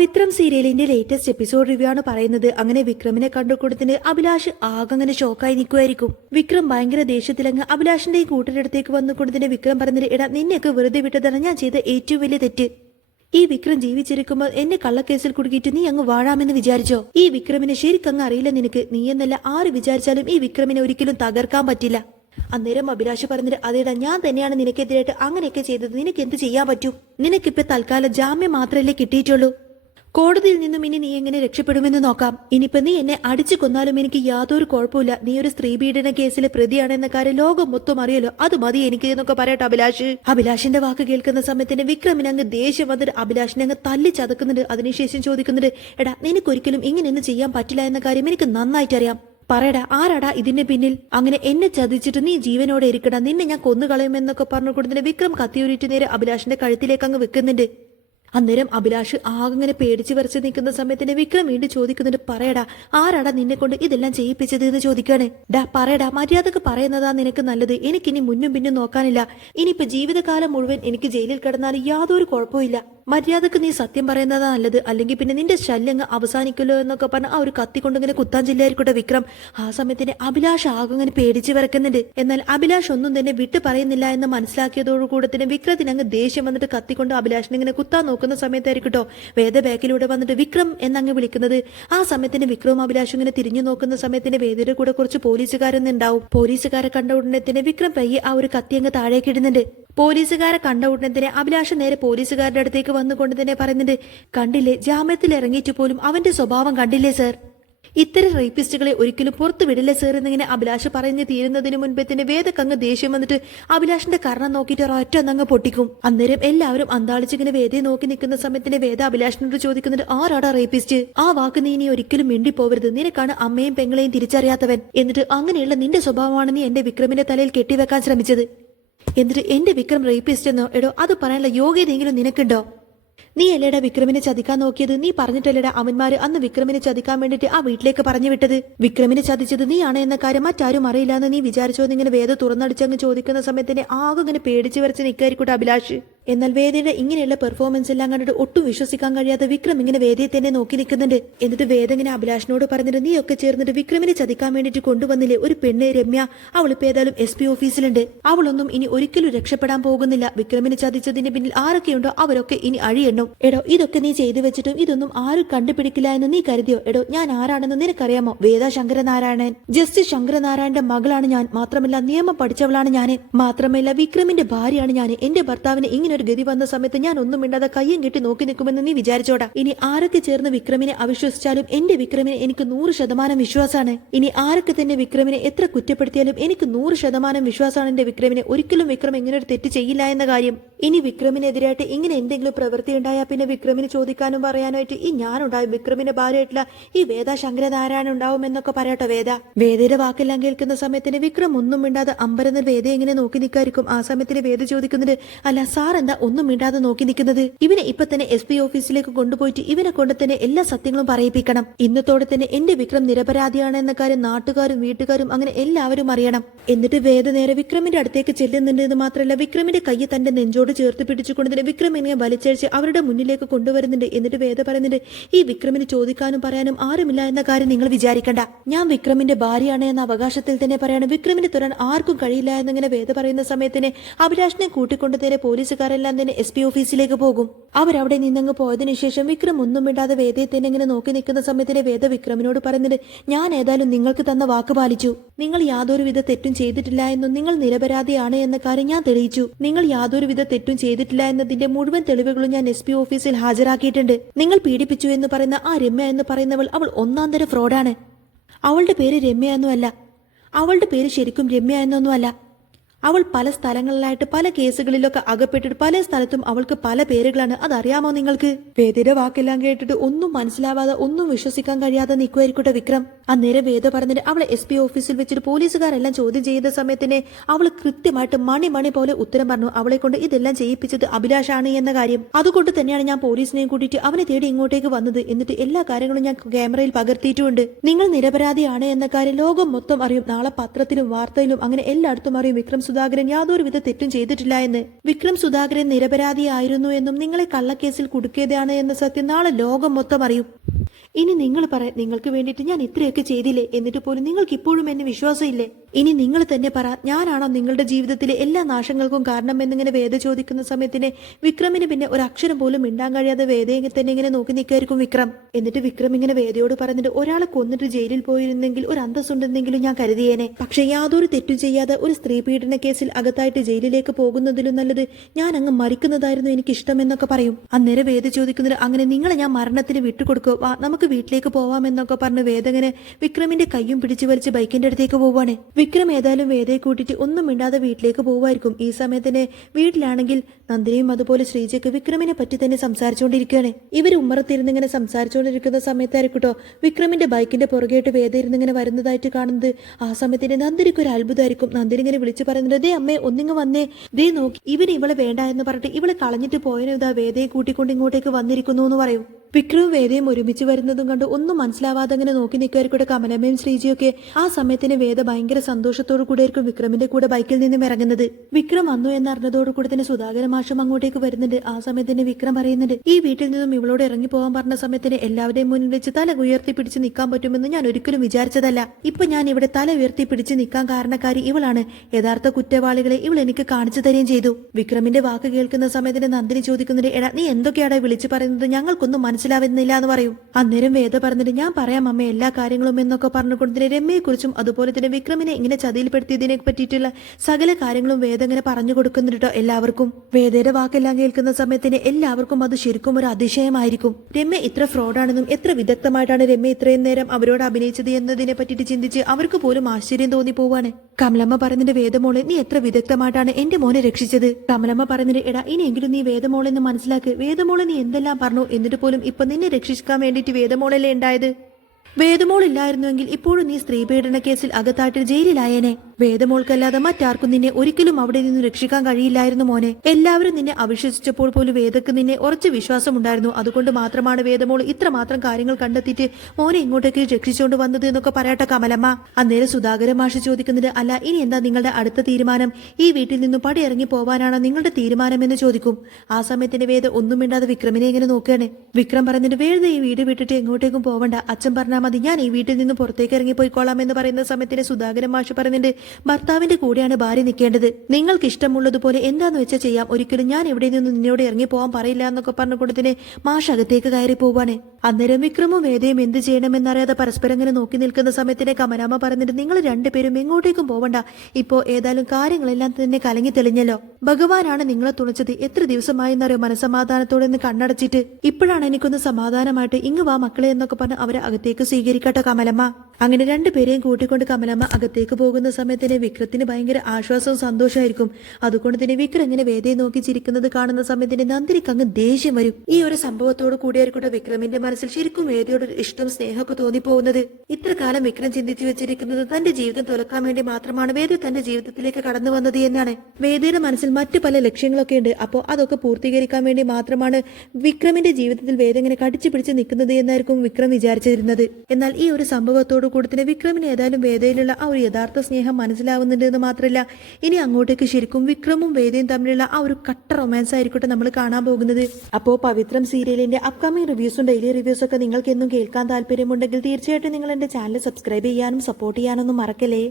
പവിത്രം സീരിയലിന്റെ latest episode review ആണ് പറയുന്നത്. അങ്ങനെ വിക്രമിനെ കണ്ടുകൊടുത്തിന് അഭിലാഷ് ആകങ്ങനെ ഷോക്കായി നിൽക്കുമായിരിക്കും. വിക്രം ഭയങ്കര ദേഷ്യത്തിലങ്ങ് അഭിലാഷിന്റെ കൂട്ടരുടെ അടുത്തേക്ക് വന്നുകൊണ്ടതിന് വിക്രം പറഞ്ഞത്, എടാ നിന്നെയൊക്കെ വെറുതെ വിട്ടതാണ് ഞാൻ ചെയ്ത ഏറ്റവും വലിയ തെറ്റ്. ഈ വിക്രം ജീവിച്ചിരിക്കുമ്പോൾ എന്നെ കള്ളക്കേസിൽ കുടുക്കിയിട്ട് നീ അങ്ങ് വാഴാമെന്ന് വിചാരിച്ചോ? ഈ വിക്രമിനെ ശരിക്കങ്ങ് അറിയില്ല നിനക്ക്. നീ എന്നല്ല ആര് വിചാരിച്ചാലും ഈ വിക്രമിനെ ഒരിക്കലും തകർക്കാൻ പറ്റില്ല. അന്നേരം അഭിലാഷ് പറഞ്ഞിട്ട്, അതേടാ ഞാൻ തന്നെയാണ് നിനക്കെതിരായിട്ട് അങ്ങനെയൊക്കെ ചെയ്തത്. നിനക്ക് എന്ത് ചെയ്യാൻ പറ്റും? നിനക്കിപ്പോ തൽക്കാലം ജാമ്യം മാത്രമല്ലേ കിട്ടിയിട്ടുള്ളൂ. കോടതിയിൽ നിന്നും ഇനി നീ എങ്ങനെ രക്ഷപ്പെടുമെന്ന് നോക്കാം. ഇനിയിപ്പോ നീ എന്നെ അടിച്ചു കൊന്നാലും എനിക്ക് യാതൊരു കുഴപ്പമില്ല. നീ ഒരു സ്ത്രീ പീഡന കേസിലെ പ്രതിയാണെന്ന കാര്യം ലോകം മൊത്തം അറിയല്ലോ. അത് മതി എനിക്ക് എന്നൊക്കെ പറയട്ടെ അഭിലാഷ്. അഭിലാഷിന്റെ വാക്ക് കേൾക്കുന്ന സമയത്തിന് വിക്രമിന് അങ്ങ് ദേഷ്യം വന്നിട്ട് അഭിലാഷിനെ അങ്ങ് തല്ലി ചതക്കുന്നുണ്ട്. അതിനുശേഷം ചോദിക്കുന്നുണ്ട്, എടാ നിനക്കൊരിക്കലും ഇങ്ങനെയൊന്നും ചെയ്യാൻ പറ്റില്ല എന്ന കാര്യം എനിക്ക് നന്നായിട്ടറിയാം. പറയടാ ആരാടാ ഇതിന്റെ പിന്നിൽ? അങ്ങനെ എന്നെ ചതിച്ചിട്ട് നീ ജീവനോടെ ഇരിക്കടാ, നിന്നെ ഞാൻ കൊന്നുകളയുമെന്നൊക്കെ പറഞ്ഞു കൊടുത്തിട്ട് വിക്രം കത്തിയൂരിട്ട് നേരെ അഭിലാഷിന്റെ കഴുത്തിലേക്ക് അങ്ങ് വെക്കുന്നുണ്ട്. അന്നേരം അഭിലാഷ് ആകങ്ങനെ പേടിച്ച് വരച്ച് നിൽക്കുന്ന സമയത്തിന് വിക്രം വീണ്ടും ചോദിക്കുന്നുണ്ട്, പറയടാ ആരാടാ നിന്നെ കൊണ്ട് ഇതെല്ലാം ചെയ്യിപ്പിച്ചത് എന്ന് ചോദിക്കാണ്. ഡാ പറയടാ, മര്യാദക്ക് പറയുന്നതാ നിനക്ക് നല്ലത്. എനിക്കിനി മുന്നും പിന്നും നോക്കാനില്ല. ഇനിയിപ്പോ ജീവിതകാലം മുഴുവൻ എനിക്ക് ജയിലിൽ കിടന്നാലും യാതൊരു കുഴപ്പമില്ല. മര്യാദക്ക് നീ സത്യം പറയുന്നതാ നല്ലത്, അല്ലെങ്കിൽ പിന്നെ നിന്റെ ശല്യങ്ങ് അവസാനിക്കല്ലോ എന്നൊക്കെ പറഞ്ഞ ആ ഒരു കത്തി കൊണ്ടിങ്ങനെ കുത്താൻ ചെല്ലായിരിക്കട്ടെ വിക്രം. ആ സമയത്തിന് അഭിലാഷ് ആകങ്ങനെ പേടിച്ച് വിറക്കുന്നുണ്ട്. എന്നാൽ അഭിലാഷ് ഒന്നും തന്നെ വിട്ടു പറയുന്നില്ല എന്ന് മനസ്സിലാക്കിയതോടുകൂടെ തന്നെ വിക്രത്തിന് അങ്ങ് ദേഷ്യം വന്നിട്ട് കത്തിക്കൊണ്ട് അഭിലാഷിനെ ഇങ്ങനെ കുത്താൻ നോക്കുന്ന സമയത്തായിരിക്കട്ടോ വേദ ബാക്കിലൂടെ വന്നിട്ട് വിക്രം എന്നങ്ങ് വിളിക്കുന്നത്. ആ സമയത്തിന് വിക്രവും അഭിലാഷും ഇങ്ങനെ തിരിഞ്ഞു നോക്കുന്ന സമയത്തിന് വേദയുടെ കൂടെ കുറച്ച് പോലീസുകാരൊന്നും ഉണ്ടാവും. പോലീസുകാരെ കണ്ട ഉടനെ തന്നെ വിക്രം പയ്യെ ആ ഒരു കത്തി അങ്ങ് താഴേക്ക് ഇടുന്നുണ്ട്. പോലീസുകാരെ കണ്ട ഉടനെ തന്നെ അഭിലാഷ് നേരെ പോലീസുകാരുടെ അടുത്തേക്ക് വന്നുകൊണ്ട് തന്നെ പറയുന്നുണ്ട്, കണ്ടില്ലേ ജാമ്യത്തിൽ ഇറങ്ങിയിട്ട് പോലും അവന്റെ സ്വഭാവം കണ്ടില്ലേ സർ? ഇത്തരം റേപ്പിസ്റ്റുകളെ ഒരിക്കലും പുറത്തു വിടില്ല സർ എന്നിങ്ങനെ അഭിലാഷ് പറഞ്ഞു തീരുന്നതിന് മുൻപേ തന്നെ വേദക്കങ്ങ് ദേഷ്യം വന്നിട്ട് അഭിലാഷിന്റെ കർണം നോക്കിയിട്ട് ഒരൊറ്റ ഒന്നങ്ങ് പൊട്ടിക്കും. അന്നേരം എല്ലാവരും അന്താളിച്ചിങ്ങനെ വേദയെ നോക്കി നിൽക്കുന്ന സമയത്തിന് വേദ അഭിലാഷിനോട് ചോദിക്കുന്നുണ്ട്, ആരാടാ റേപ്പിസ്റ്റ്? ആ വാക്ക് നീ ഇനി ഒരിക്കലും മിണ്ടിപ്പോവരുത്. നിനക്കാണ് അമ്മയും പെങ്ങളെയും തിരിച്ചറിയാത്തവൻ. എന്നിട്ട് അങ്ങനെയുള്ള നിന്റെ സ്വഭാവമാണ് നീ എന്റെ വിക്രമിന്റെ തലയിൽ കെട്ടിവെക്കാൻ ശ്രമിച്ചത്. എന്നിട്ട് എന്റെ വിക്രം റേപ്പിസ്റ്റ് എന്നോ? എടോ അത് പറയാനുള്ള യോഗ്യതയെങ്കിലും നിനക്കുണ്ടോ? നീ അല്ലേടാ വിക്രമിനെ ചതിക്കാൻ നോക്കിയത്. നീ പറഞ്ഞിട്ടല്ലേടാ അവന്മാര് അന്ന് വിക്രമിനെ ചതിക്കാൻ വേണ്ടിട്ട് ആ വീട്ടിലേക്ക് പറഞ്ഞു വിട്ടത്. വിക്രമിനെ ചതിച്ചത് നീയാണ് എന്ന കാര്യം മറ്റാരും അറിയില്ല എന്ന് നീ വിചാരിച്ചോ എന്നിങ്ങനെ വേദ തുറന്നടിച്ചങ്ങ് ചോദിക്കുന്ന സമയത്തിന് ആകെ ഇങ്ങനെ പേടിച്ച് വരച്ച് നിൽക്കായിരിക്കട്ടെ അഭിലാഷ്. എന്നാൽ വേദയുടെ ഇങ്ങനെയുള്ള പെർഫോമൻസ് എല്ലാം കണ്ടിട്ട് ഒട്ടും വിശ്വസിക്കാൻ കഴിയാതെ വിക്രം ഇങ്ങനെ വേദയെ തന്നെ നോക്കി നിൽക്കുന്നുണ്ട്. എന്നിട്ട് വേദ ഇങ്ങനെ അഭിലാഷിനോട് പറഞ്ഞിട്ട്, നീ ഒക്കെ ചേർന്നിട്ട് വിക്രമിനെ ചതിക്കാൻ വേണ്ടിട്ട് കൊണ്ടുവന്നില്ലേ ഒരു പെണ്ണ് രമ്യ? അവളിപ്പോ ഏതായാലും SP ഓഫീസിലുണ്ട്. അവളൊന്നും ഇനി ഒരിക്കലും രക്ഷപ്പെടാൻ പോകുന്നില്ല. വിക്രമിനെ ചതിച്ചതിന്റെ പിന്നിൽ ആരൊക്കെയുണ്ടോ അവരൊക്കെ ഇനി അഴിയണം. എടോ ഇതൊക്കെ നീ ചെയ്തു വെച്ചിട്ടും ഇതൊന്നും ആരും കണ്ടുപിടിക്കില്ല എന്ന് നീ കരുതിയോ? എടോ ഞാൻ ആരാണെന്ന് നിനക്കറിയാമോ? വേദ ശങ്കരനാരായണൻ. ജസ്റ്റിസ് ശങ്കരനാരായണന്റെ മകളാണ് ഞാൻ. മാത്രമല്ല നിയമം പഠിച്ചവളാണ് ഞാൻ. മാത്രമല്ല വിക്രമിന്റെ ഭാര്യയാണ് ഞാൻ. എന്റെ ഭർത്താവിന് ഇങ്ങനെ ഒരു ഗതി വന്ന സമയത്ത് ഞാൻ ഒന്നും മിണ്ടാതെ കയ്യും കെട്ടി നോക്കി നിൽക്കുമെന്ന് നീ വിചാരിച്ചോടാ? ഇനി ആരൊക്കെ ചേർന്ന് വിക്രമിനെ അവിശ്വസിച്ചാലും എന്റെ വിക്രമിനെ എനിക്ക് 100% വിശ്വാസമാണ്. ഇനി ആരൊക്കെ തന്നെ വിക്രമിനെ എത്ര കുറ്റപ്പെടുത്തിയാലും എനിക്ക് 100% വിശ്വാസമാണ് എന്റെ വിക്രമിനെ. ഒരിക്കലും വിക്രം ഇങ്ങനെ ഒരു തെറ്റ് ചെയ്യില്ല എന്ന കാര്യം. ഇനി വിക്രമിനെതിരായിട്ട് ഇങ്ങനെ എന്തെങ്കിലും പ്രവൃത്തി ഉണ്ടായാൽ പിന്നെ വിക്രമിന് ചോദിക്കാനും പറയാനായിട്ട് ഈ ഞാനുണ്ടാവും. വിക്രമിന്റെ ഭാര്യയായിട്ടുള്ള ഈ വേദ ശങ്കരനാരായണൻ ഉണ്ടാവും എന്നൊക്കെ പറയട്ടെ വേദ. വേദയുടെ വാക്കെല്ലാം കേൾക്കുന്ന സമയത്തിന് വിക്രം ഒന്നും മിണ്ടാതെ അമ്പരന്ന് വേദയെ ഇങ്ങനെ നോക്കി നിൽക്കായിരിക്കും. ആ സമയത്തിന് വേദ ചോദിക്കുന്നുണ്ട്, അല്ല സാർ എന്താ ഒന്നും മിണ്ടാതെ നോക്കി നിൽക്കുന്നത്? ഇവനെ ഇപ്പൊ തന്നെ SP ഓഫീസിലേക്ക് കൊണ്ടുപോയിട്ട് ഇവനെ കൊണ്ട് തന്നെ എല്ലാ സത്യങ്ങളും പറയിപ്പിക്കണം. ഇന്നത്തോടെ തന്നെ എന്റെ വിക്രം നിരപരാധിയാണ് എന്ന കാര്യം നാട്ടുകാരും വീട്ടുകാരും അങ്ങനെ എല്ലാവരും അറിയണം. എന്നിട്ട് വേദ നേരെ വിക്രമിന്റെ അടുത്തേക്ക് ചെല്ലുന്നുണ്ട് എന്ന് മാത്രമല്ല വിക്രമിന്റെ കൈ തന്റെ നെഞ്ചോട് ചേർത്ത് പിടിച്ചുകൊണ്ട് തന്നെ വിക്രമിനെ വലിച്ചഴിച്ച് അവരുടെ മുന്നിലേക്ക് കൊണ്ടുവരുന്നുണ്ട്. എന്നിട്ട് വേദ പറയുന്നുണ്ട്, ഈ വിക്രമിന് ചോദിക്കാനും പറയാനും ആരുമില്ല എന്ന കാര്യം നിങ്ങൾ വിചാരിക്കണ്ട. ഞാൻ വിക്രമിന്റെ ഭാര്യയാണ് എന്ന അവകാശത്തിൽ തന്നെ പറയാണ്. വിക്രമിനെ തൊടാൻ ആർക്കും കഴിയില്ല എന്നിങ്ങനെ വേദ പറയുന്ന സമയത്തിന് അഭിലാഷിനെ കൂട്ടിക്കൊണ്ട് തന്നെ പോലീസുകാരെല്ലാം തന്നെ SP ഓഫീസിലേക്ക് പോകും. അവരവിടെ നിന്നങ്ങ് പോയതിനു ശേഷം വിക്രം ഒന്നും മിണ്ടാതെ വേദയെ തന്നെ ഇങ്ങനെ നോക്കി നിൽക്കുന്ന സമയത്തിന് വേദ വിക്രമിനോട് പറയുന്നുണ്ട്, ഞാൻ ഏതായാലും നിങ്ങൾക്ക് തന്ന വാക്ക് പാലിച്ചു. നിങ്ങൾ യാതൊരുവിധ തെറ്റും ചെയ്തിട്ടില്ല എന്നും നിങ്ങൾ നിരപരാധിയാണ് എന്ന കാര്യം ഞാൻ തെളിയിച്ചു. നിങ്ങൾ യാതൊരുവിധ തെറ്റും ചെയ്തിട്ടില്ല എന്നതിന്റെ മുഴുവൻ തെളിവുകളും ഞാൻ SP ഓഫീസിൽ ഹാജരാക്കിയിട്ടുണ്ട്. നിങ്ങൾ പീഡിപ്പിച്ചു എന്ന് പറയുന്ന ആ രമ്യ എന്ന് പറയുന്നവൾ അവൾ ഒന്നാം തരം ഫ്രോഡാണ്. അവളുടെ പേര് രമ്യ എന്നുമല്ല. അവളുടെ പേര് ശരിക്കും രമ്യ എന്നൊന്നുമല്ല. അവൾ പല സ്ഥലങ്ങളിലായിട്ട് പല കേസുകളിലൊക്കെ അകപ്പെട്ടിട്ട് പല സ്ഥലത്തും അവൾക്ക് പല പേരുകളാണ്. അതറിയാമോ നിങ്ങൾക്ക്? വേദയുടെ വാക്കെല്ലാം കേട്ടിട്ട് ഒന്നും മനസ്സിലാവാതെ ഒന്നും വിശ്വസിക്കാൻ കഴിയാതെ നിൽക്കുമായിരിക്കട്ടെ വിക്രം. അന്നേരം വേദ പറഞ്ഞിട്ട് അവളെ SP ഓഫീസിൽ വെച്ചിട്ട് പോലീസുകാരെല്ലാം ചോദ്യം ചെയ്ത സമയത്തിന് അവൾ കൃത്യമായിട്ട് മണി പോലെ ഉത്തരം പറഞ്ഞു. അവളെ കൊണ്ട് ഇതെല്ലാം ചെയ്യിപ്പിച്ചത് അഭിലാഷാണ് എന്ന കാര്യം. അതുകൊണ്ട് തന്നെയാണ് ഞാൻ പോലീസിനെയും കൂട്ടിയിട്ട് അവനെ തേടി ഇങ്ങോട്ടേക്ക് വന്നത്. എന്നിട്ട് എല്ലാ കാര്യങ്ങളും ഞാൻ ക്യാമറയിൽ പകർത്തിയിട്ടുമുണ്ട്. നിങ്ങൾ നിരപരാധിയാണ് എന്ന കാര്യം ലോകം മൊത്തം അറിയും. നാളെ പത്രത്തിലും വാർത്തയിലും അങ്ങനെ എല്ലായിടത്തും അറിയും വിക്രം സുധാകരൻ യാതൊരുവിധ തെറ്റും ചെയ്തിട്ടില്ല എന്ന്. വിക്രം സുധാകരൻ നിരപരാധിയായിരുന്നു എന്നും നിങ്ങളെ കള്ളക്കേസിൽ കുടുക്കിയതാണ് എന്ന സത്യം നാളെ ലോകം മൊത്തം അറിയും. ഇനി നിങ്ങൾ പറ, നിങ്ങൾക്ക് വേണ്ടിയിട്ട് ഞാൻ ഇത്രയൊക്കെ ചെയ്തില്ലേ, എന്നിട്ട് പോലും നിങ്ങൾക്ക് ഇപ്പോഴും എന്നെ വിശ്വാസമില്ലേ? ഇനി നിങ്ങൾ തന്നെ പറ, ഞാനാണോ നിങ്ങളുടെ ജീവിതത്തിലെ എല്ലാ നാശങ്ങൾക്കും കാരണം എന്നിങ്ങനെ വേദ ചോദിക്കുന്ന സമയത്തിന് വിക്രമിന് പിന്നെ ഒരു അക്ഷരം പോലും മിണ്ടാൻ കഴിയാതെ വേദയെ തന്നെ ഇങ്ങനെ നോക്കി നിൽക്കായിരിക്കും വിക്രം. എന്നിട്ട് വിക്രം ഇങ്ങനെ വേദയോട് പറഞ്ഞിട്ട്, ഒരാളെ കൊന്നിട്ട് ജയിലിൽ പോയിരുന്നെങ്കിൽ ഒരു അന്തസ്സുണ്ടെന്നെങ്കിലും ഞാൻ കരുതിയേനെ. പക്ഷെ യാതൊരു തെറ്റും ചെയ്യാതെ ഒരു സ്ത്രീ പീഡന കേസിൽ അകത്തായിട്ട് ജയിലിലേക്ക് പോകുന്നതിലും നല്ലത് ഞാൻ അങ്ങ് മരിക്കുന്നതായിരുന്നു എനിക്ക് ഇഷ്ടമെന്നൊക്കെ പറയും. അന്നേരം വേദ ചോദിക്കുന്നത്, അങ്ങനെ നിങ്ങളെ ഞാൻ മരണത്തിന് വിട്ടുകൊടുക്കോ, നമുക്ക് വീട്ടിലേക്ക് പോവാമെന്നൊക്കെ പറഞ്ഞ് വേദങ്ങനെ വിക്രമിന്റെ കയ്യും പിടിച്ചു വലിച്ച് ബൈക്കിന്റെ അടുത്തേക്ക് പോവാണ്. വിക്രം ഏതായാലും വേദയെ കൂട്ടിയിട്ട് ഒന്നും മിണ്ടാതെ വീട്ടിലേക്ക് പോവായിരിക്കും. ഈ സമയത്തിന് വീട്ടിലാണെങ്കിൽ നന്ദിനിയും അതുപോലെ ശ്രീജയ്ക്ക് വിക്രമിനെ പറ്റി തന്നെ സംസാരിച്ചുകൊണ്ടിരിക്കുകയാണ്. ഇവർ ഉമ്മറത്തിരുന്നിങ്ങനെ സംസാരിച്ചുകൊണ്ടിരിക്കുന്ന സമയത്തായിരിക്കട്ടോ വിക്രമിന്റെ ബൈക്കിന്റെ പുറകെയായിട്ട് വേദ ഇരുന്നിങ്ങനെ വരുന്നതായിട്ട് കാണുന്നത്. ആ സമയത്തിന് നന്ദിനിക്ക് ഒരു അത്ഭുതമായിരിക്കും. നന്ദിനി ഇങ്ങനെ വിളിച്ചു പറയുന്നത്, ദേ അമ്മേ ഒന്നിങ്ങ് വന്നേ, ദേ നോക്കി ഇവന് ഇവളെ വേണ്ട എന്ന് പറഞ്ഞിട്ട് ഇവളെ കളഞ്ഞിട്ട് പോയനോ ഇതാ വേദയെ കൂട്ടിക്കൊണ്ട് ഇങ്ങോട്ടേക്ക് വന്നിരിക്കുന്നു എന്ന് പറയും. വിക്രവും വേദയും ഒരുമിച്ച് വരുന്നതും കണ്ട് ഒന്നും മനസ്സിലാവാതെ അങ്ങനെ നോക്കി നിൽക്കുമായിരിക്കും കമലമ്മയും ശ്രീജിയൊക്കെ. ആ സമയത്തിന് വേദ ഭയങ്കര സന്തോഷത്തോടു കൂടെ ആയിരിക്കും വിക്രമിന്റെ കൂടെ ബൈക്കിൽ നിന്നും ഇറങ്ങുന്നത്. വിക്രം വന്നു എന്നറിഞ്ഞതോടു കൂടി തന്നെ സുധാകര മാഷം അങ്ങോട്ടേക്ക് വരുന്നുണ്ട്. ആ സമയത്തിന് വിക്രം പറയുന്നുണ്ട്, ഈ വീട്ടിൽ നിന്നും ഇവളോട് ഇറങ്ങി പോകാൻ പറഞ്ഞ സമയത്തിന് എല്ലാവരുടെയും മുന്നിൽ വെച്ച് തല ഉയർത്തി പിടിച്ച് നിൽക്കാൻ പറ്റുമെന്ന് ഞാൻ ഒരിക്കലും വിചാരിച്ചതല്ല. ഇപ്പൊ ഞാൻ ഇവിടെ തല ഉയർത്തി പിടിച്ച് നിൽക്കാൻ കാരണക്കാരി ഇവളാണ്. യഥാർത്ഥ കുറ്റവാളികളെ ഇവൾ എനിക്ക് കാണിച്ചു തരുകയും ചെയ്തു. വിക്രമിന്റെ വാക്ക് കേൾക്കുന്ന സമയത്തിന് നന്ദിനി ചോദിക്കുന്നുണ്ട്, എടാ നീ എന്തൊക്കെയാടാ വിളിച്ചു പറയുന്നത്, ഞങ്ങൾക്കൊന്നും മനസ്സിലാവുന്നില്ല എന്ന് പറയും. അന്നേരം വേദ പറഞ്ഞിട്ട്, ഞാൻ പറയാം അമ്മ എല്ലാ കാര്യങ്ങളും എന്നൊക്കെ പറഞ്ഞുകൊണ്ട് രമ്യയെ കുറിച്ചും അതുപോലെ തന്നെ വിക്രമിനെ ഇങ്ങനെ ചതിയിൽപ്പെടുത്തിയതിനെ പറ്റിയിട്ടുള്ള സകല കാര്യങ്ങളും വേദ ഇങ്ങനെ പറഞ്ഞു കൊടുക്കുന്നുണ്ടോ എല്ലാവർക്കും. വേദയുടെ വാക്കെല്ലാം കേൾക്കുന്ന സമയത്തിന് എല്ലാവർക്കും അത് ശരിക്കും ഒരു അതിശയമായിരിക്കും. രമ്യ ഇത്ര ഫ്രോഡാണെന്നും എത്ര വിദഗ്ധമായിട്ടാണ് രമ്യ ഇത്രയും നേരം അവരോട് അഭിനയിച്ചത് എന്നതിനെ പറ്റിയിട്ട് ചിന്തിച്ച് അവർക്ക് പോലും ആശ്ചര്യം തോന്നി പോവാണ്. കമലമ്മ പറയുന്നുണ്ട്, വേദമോളെ നീ എത്ര വിദഗ്ധമായിട്ടാണ് എന്റെ മോനെ രക്ഷിച്ചത്. കമലമ്മ പറയുന്നുണ്ട്, എടാ ഇനിയെങ്കിലും നീ വേദമോളെന്ന് മനസ്സിലാക്ക്. വേദമോളെ നീ എന്തെല്ലാം പറഞ്ഞു, എന്നിട്ട് പോലും ഇപ്പൊ നിന്നെ രക്ഷിക്കാൻ വേണ്ടിയിട്ട് വേദമോളല്ലേ ഉണ്ടായത്. വേദമോൾ ഇല്ലായിരുന്നുവെങ്കിൽ ഇപ്പോഴും നീ സ്ത്രീ പീഡന കേസിൽ അകത്തായിട്ട് ജയിലിലായേനെ. വേദമോൾക്കല്ലാതെ മറ്റാർക്കും നിന്നെ ഒരിക്കലും അവിടെ നിന്ന് രക്ഷിക്കാൻ കഴിയില്ലായിരുന്നു മോനെ. എല്ലാവരും നിന്നെ അവിശ്വസിച്ചപ്പോൾ പോലും വേദക്ക് നിന്നെ ഉറച്ച വിശ്വാസം ഉണ്ടായിരുന്നു. അതുകൊണ്ട് മാത്രമാണ് വേദമോൾ ഇത്രമാത്രം കാര്യങ്ങൾ കണ്ടെത്തിയിട്ട് മോനെ ഇങ്ങോട്ടേക്ക് രക്ഷിച്ചുകൊണ്ട് വന്നത് എന്നൊക്കെ പറയട്ടെ കമലമ്മ. അന്നേരം സുധാകരൻ മാഷ് ചോദിക്കുന്നത്, അല്ല ഇനി എന്താ നിങ്ങളുടെ അടുത്ത തീരുമാനം? ഈ വീട്ടിൽ നിന്നും പടിയിറങ്ങി പോവാനാണോ നിങ്ങളുടെ തീരുമാനം എന്ന് ചോദിക്കും. ആ സമയത്തിന് വേദ ഒന്നും മിണ്ടാതെ വിക്രമിനെ ഇങ്ങനെ നോക്കുകയാണ്. വിക്രം പറയുന്നുണ്ട്, വേദ ഈ വീട് വിട്ടിട്ട് എങ്ങോട്ടേക്കും പോവണ്ട, അച്ഛൻ പറഞ്ഞാൽ മതി, ഞാൻ ഈ വീട്ടിൽ നിന്ന് പുറത്തേക്ക് ഇറങ്ങി പോയിക്കോളാം എന്ന് പറയുന്ന സമയത്തിന് സുധാകരൻ മാഷ് പറയുന്നുണ്ട്, ഭർത്താവിന്റെ കൂടെയാണ് ഭാര്യ നിൽക്കേണ്ടത്. നിങ്ങൾക്ക് ഇഷ്ടമുള്ളതുപോലെ എന്താന്ന് വെച്ചാൽ ചെയ്യാം, ഒരിക്കലും ഞാൻ ഇവിടെ നിന്ന് നിന്നോട് ഇറങ്ങി പോകാൻ പറയില്ല എന്നൊക്കെ പറഞ്ഞുകൊണ്ട് തന്നെ മാഷ് അകത്തേക്ക് കയറി പോവാണ്. അന്നേരം വിക്രമും വേദയും എന്ത് ചെയ്യണമെന്നറിയാതെ പരസ്പരം ഇങ്ങനെ നോക്കി നിൽക്കുന്ന സമയത്തിന് കമലാമ്മ പറഞ്ഞിട്ട്, നിങ്ങൾ രണ്ടുപേരും എങ്ങോട്ടേക്കും പോവണ്ട, ഇപ്പോ ഏതായാലും കാര്യങ്ങളെല്ലാം തന്നെ കലങ്ങി തെളിഞ്ഞല്ലോ. ഭഗവാനാണ് നിങ്ങളെ തുണച്ചത്. എത്ര ദിവസമായി എന്നറിയോ മനസമാധാനത്തോടെ നിന്ന് കണ്ണടച്ചിട്ട്. ഇപ്പോഴാണ് എനിക്കൊന്ന് സമാധാനമായിട്ട് ഇങ്ങ് വാ മക്കളെ എന്നൊക്കെ പറഞ്ഞ് അവരെ അകത്തേക്ക് സ്വീകരിക്കട്ടെ കമലമ്മ. അങ്ങനെ രണ്ടുപേരെയും കൂട്ടിക്കൊണ്ട് കമലമ്മ അകത്തേക്ക് പോകുന്ന സമയത്തിന് വിക്രത്തിന് ഭയങ്കര ആശ്വാസവും സന്തോഷമായിരിക്കും. അതുകൊണ്ട് തന്നെ വിക്രം ഇങ്ങനെ വേദയെ നോക്കി ചിരിക്കുന്നത് കാണുന്ന സമയത്തിന് നന്ദിനിക്ക് അങ്ങ് ദേഷ്യം വരും. ഈ ഒരു സംഭവത്തോട് കൂടിയായിരിക്കട്ടെ വിക്രമിന്റെ മനസ്സിൽ ശരിക്കും വേദയോട് ഇഷ്ടം സ്നേഹമൊക്കെ തോന്നിപ്പോകുന്നത്. ഇത്ര കാലം വിക്രം ചിന്തിച്ചു വെച്ചിരിക്കുന്നത് തന്റെ ജീവിതം തുലക്കാൻ വേണ്ടി മാത്രമാണ് വേദ തന്റെ ജീവിതത്തിലേക്ക് കടന്നു വന്നത് എന്നാണ്. വേദയുടെ മനസ്സിൽ മറ്റു പല ലക്ഷ്യങ്ങളൊക്കെ ഉണ്ട്. അപ്പോൾ അതൊക്കെ പൂർത്തീകരിക്കാൻ വേണ്ടി മാത്രമാണ് വിക്രമിന്റെ ജീവിതത്തിൽ വേദ ഇങ്ങനെ കടിച്ചു പിടിച്ച് നിൽക്കുന്നത് എന്നായിരിക്കും വിക്രം വിചാരിച്ചിരുന്നത്. എന്നാൽ ഈ ഒരു സംഭവത്തോട് കൂടി തന്നെ വിക്രമിന് ഏതായാലും വേദയിലുള്ള ആ ഒരു യഥാർത്ഥ സ്നേഹം മനസ്സിലാവുന്നുണ്ട് എന്ന് മാത്രമല്ല, ഇനി അങ്ങോട്ടേക്ക് ശരിക്കും വിക്രമും വേദയും തമ്മിലുള്ള ആ ഒരു കട്ട റൊമാൻസ് ആയിരിക്കട്ടെ നമ്മൾ കാണാൻ പോകുന്നത്. അപ്പോൾ പവിത്രം സീരിയലിന്റെ അപ്കമിംഗ് റിവ്യൂസും ഡെയിലി റിവ്യൂസും ഒക്കെ നിങ്ങൾക്ക് എന്നും കേൾക്കാൻ താല്പര്യമുണ്ടെങ്കിൽ തീർച്ചയായിട്ടും നിങ്ങൾ എന്റെ ചാനൽ സബ്സ്ക്രൈബ് ചെയ്യാനും സപ്പോർട്ട് ചെയ്യാനൊന്നും മറക്കല്ലേ.